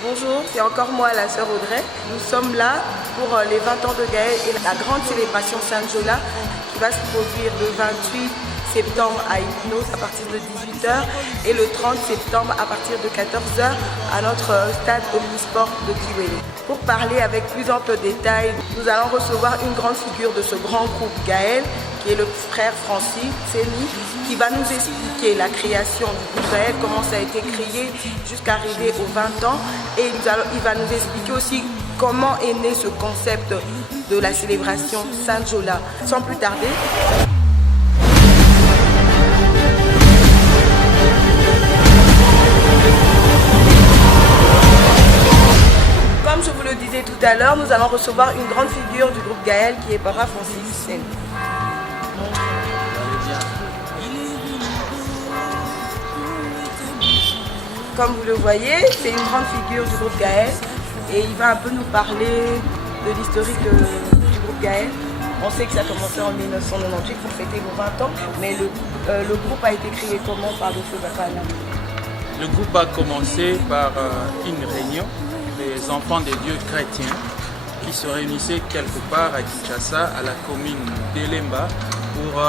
Bonjour, c'est encore moi, la sœur Audrey. Nous sommes là pour les 20 ans de Gaël et la grande célébration Saint-Jola qui va se produire le 28 septembre à Hypnose à partir de 18h et le 30 septembre à partir de 14h à notre stade Omnisport de Kiwele. Pour parler avec plus ample détail, nous allons recevoir une grande figure de ce grand groupe Gaël, qui est le frère Francis Tseni, qui va nous expliquer la création du groupe Gaël, comment ça a été créé jusqu'à arriver aux 20 ans. Et il va nous expliquer aussi comment est né ce concept de la célébration Saint-Jola. Sans plus tarder, comme je vous le disais tout à l'heure, nous allons recevoir une grande figure du groupe Gaël qui est Papa Francis Tseni. Comme vous le voyez, c'est une grande figure du groupe Gaël et il va un peu nous parler de l'historique du groupe Gaël. On sait que ça a commencé en 1998 pour fêter vos 20 ans, mais le groupe a été créé comment par le feu Papa? Le groupe a commencé par une réunion des enfants des dieux chrétiens qui se réunissaient quelque part à Kinshasa, à la commune d'Elemba, pour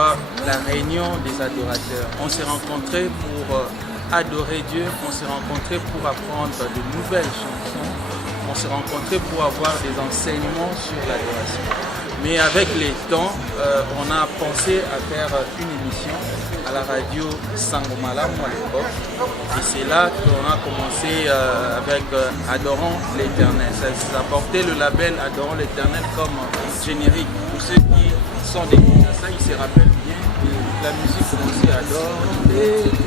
la réunion des adorateurs. On s'est rencontrés pour adorer Dieu, on s'est rencontrés pour apprendre de nouvelles chansons, on s'est rencontrés pour avoir des enseignements sur l'adoration. Mais avec les temps, on a pensé à faire une émission à la radio Sangomalam à l'époque. Et c'est là qu'on a commencé avec Adorons l'Éternel. Ça portait le label Adorons l'Éternel comme générique. Pour ceux qui sont des Kinshasa, ils se rappellent bien que la musique aussi Adore l'Éternel.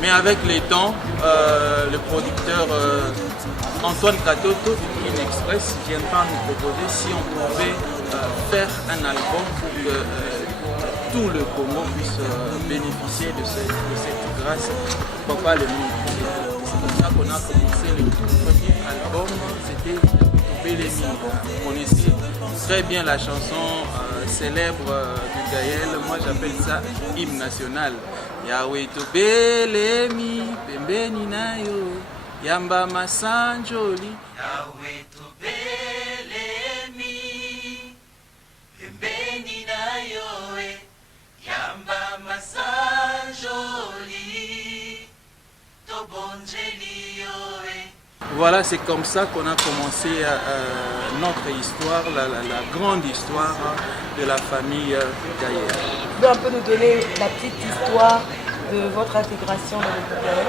Mais avec les temps, le producteur Antoine Katoto du Kin Express viendra nous proposer si on pouvait faire un album pour que tout le Congo puisse bénéficier de cette grâce. Pourquoi le monde? C'est comme ça qu'on a commencé le tout premier album, c'était Belemi. Vous connaissez très bien la chanson célèbre de Gaël, moi j'appelle ça hymne national. Yahweh to Belemi, Pembeni nayo, Yamba Masanjoli. Yahweh to Belemi, Pembeni nayo, Yamba Masanjoli, to bonjeli yo. Voilà, c'est comme ça qu'on a commencé notre histoire, la grande histoire de la famille Gaël. Vous pouvez un peu nous donner la petite histoire de votre intégration dans le groupe Gaël?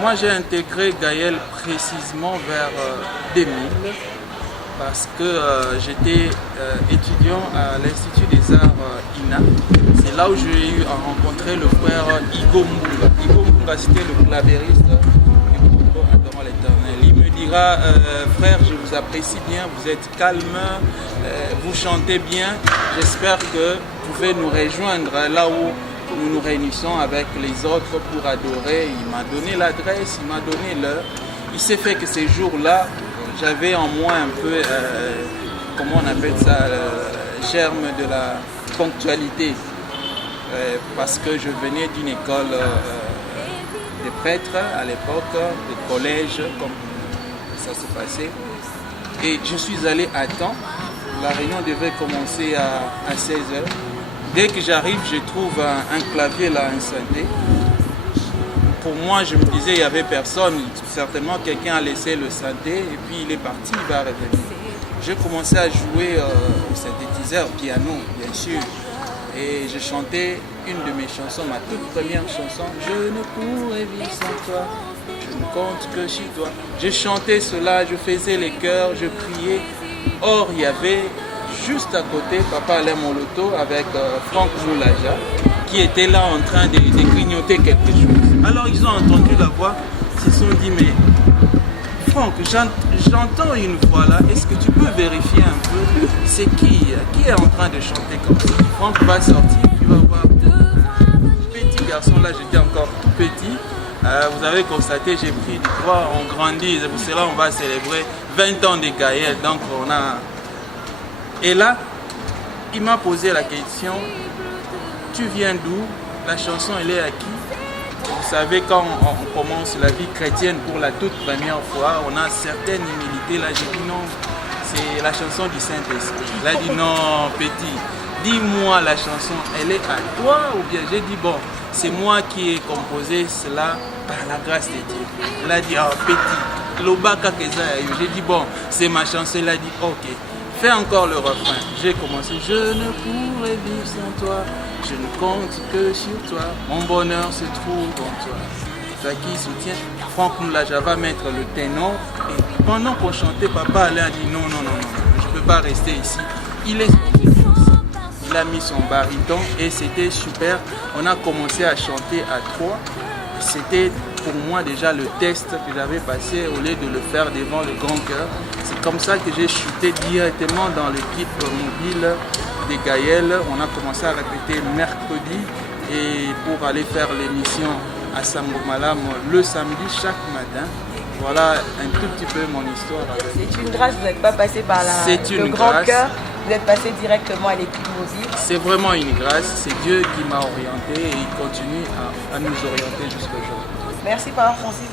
Moi, j'ai intégré Gaël précisément vers 2000 parce que j'étais étudiant à l'Institut des Arts INA. C'est là où j'ai eu à rencontrer le frère Igo Mbunga. Igo Mbunga, c'était le clavériste du groupe Adorons l'Éternel. Il me dira, frère, je vous apprécie bien, vous êtes calme, vous chantez bien. J'espère que vous pouvez nous rejoindre là où nous nous réunissons avec les autres pour adorer. Il m'a donné l'adresse, il m'a donné l'heure. Il s'est fait que ces jours-là, j'avais en moi un peu, comment on appelle ça, le germe de la ponctualité. Parce que je venais d'une école de prêtres à l'époque, de collège, comme ça se passait. Et je suis allé à temps. La réunion devait commencer à 16h. Dès que j'arrive, je trouve un clavier là, un synthé. Pour moi, je me disais, il n'y avait personne. Certainement, quelqu'un a laissé le synthé et puis il est parti, il va revenir. J'ai commencé à jouer au synthétiseur, piano, bien sûr. Et je chantais une de mes chansons, ma toute première chanson. Je ne pourrais vivre sans toi, je ne compte que sur toi. Je chantais cela, je faisais les chœurs, je priais. Or, il y avait juste à côté Papa Alain Moloto avec Franck Moulaja qui était là en train de grignoter quelque chose. Alors ils ont entendu la voix, ils se sont dit mais Franck, j'entends une voix là, est-ce que tu peux vérifier un peu c'est qui est en train de chanter comme ça? Franck va sortir, tu vas voir. Petit garçon là, j'étais encore tout petit. Vous avez constaté, j'ai pris du poids, on grandit, c'est pour cela on va célébrer 20 ans de Gaël. Donc on a... Et là, il m'a posé la question, tu viens d'où? La chanson elle est à qui? Vous savez, quand on commence la vie chrétienne pour la toute première fois, on a certaines humilités. Là, j'ai dit non, c'est la chanson du Saint-Esprit. Il a dit non, petit, dis-moi la chanson, elle est à toi ou bien? J'ai dit bon, c'est moi qui ai composé cela par la grâce de Dieu. Il a dit oh petit, l'obaka kezayo. J'ai dit bon, c'est ma chanson. Il a dit ok, fais encore le refrain. J'ai commencé, je ne pourrais vivre sans toi, je ne compte que sur toi, mon bonheur se trouve en toi. Toi qui soutiens, Franck Moulaja va mettre le ténor et pendant qu'on chantait, papa Alain a dit non, non, non, non, je ne peux pas rester ici. Il est sorti, il a mis son baryton et c'était super. On a commencé à chanter à trois. C'était pour moi déjà le test que j'avais passé au lieu de le faire devant le grand cœur. C'est comme ça que j'ai chuté directement dans l'équipe mobile des Gaël. On a commencé à répéter mercredi et pour aller faire l'émission à Sambo Malam le samedi chaque matin. Voilà un tout petit peu mon histoire. C'est une grâce, vous n'êtes pas passé par le grand cœur, vous êtes passé directement à l'équipe mobile. C'est vraiment une grâce, c'est Dieu qui m'a orienté et il continue à nous orienter jusqu'à aujourd'hui. Merci Papa Francis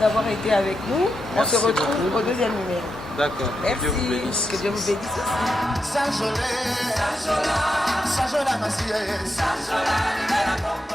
d'avoir été avec nous. Merci On se retrouve beaucoup. au deuxième numéro. D'accord, Merci, Dieu vous bénisse. que Dieu vous bénisse aussi. Saint-Jolet, Saint-Jolet, Saint-Jolet,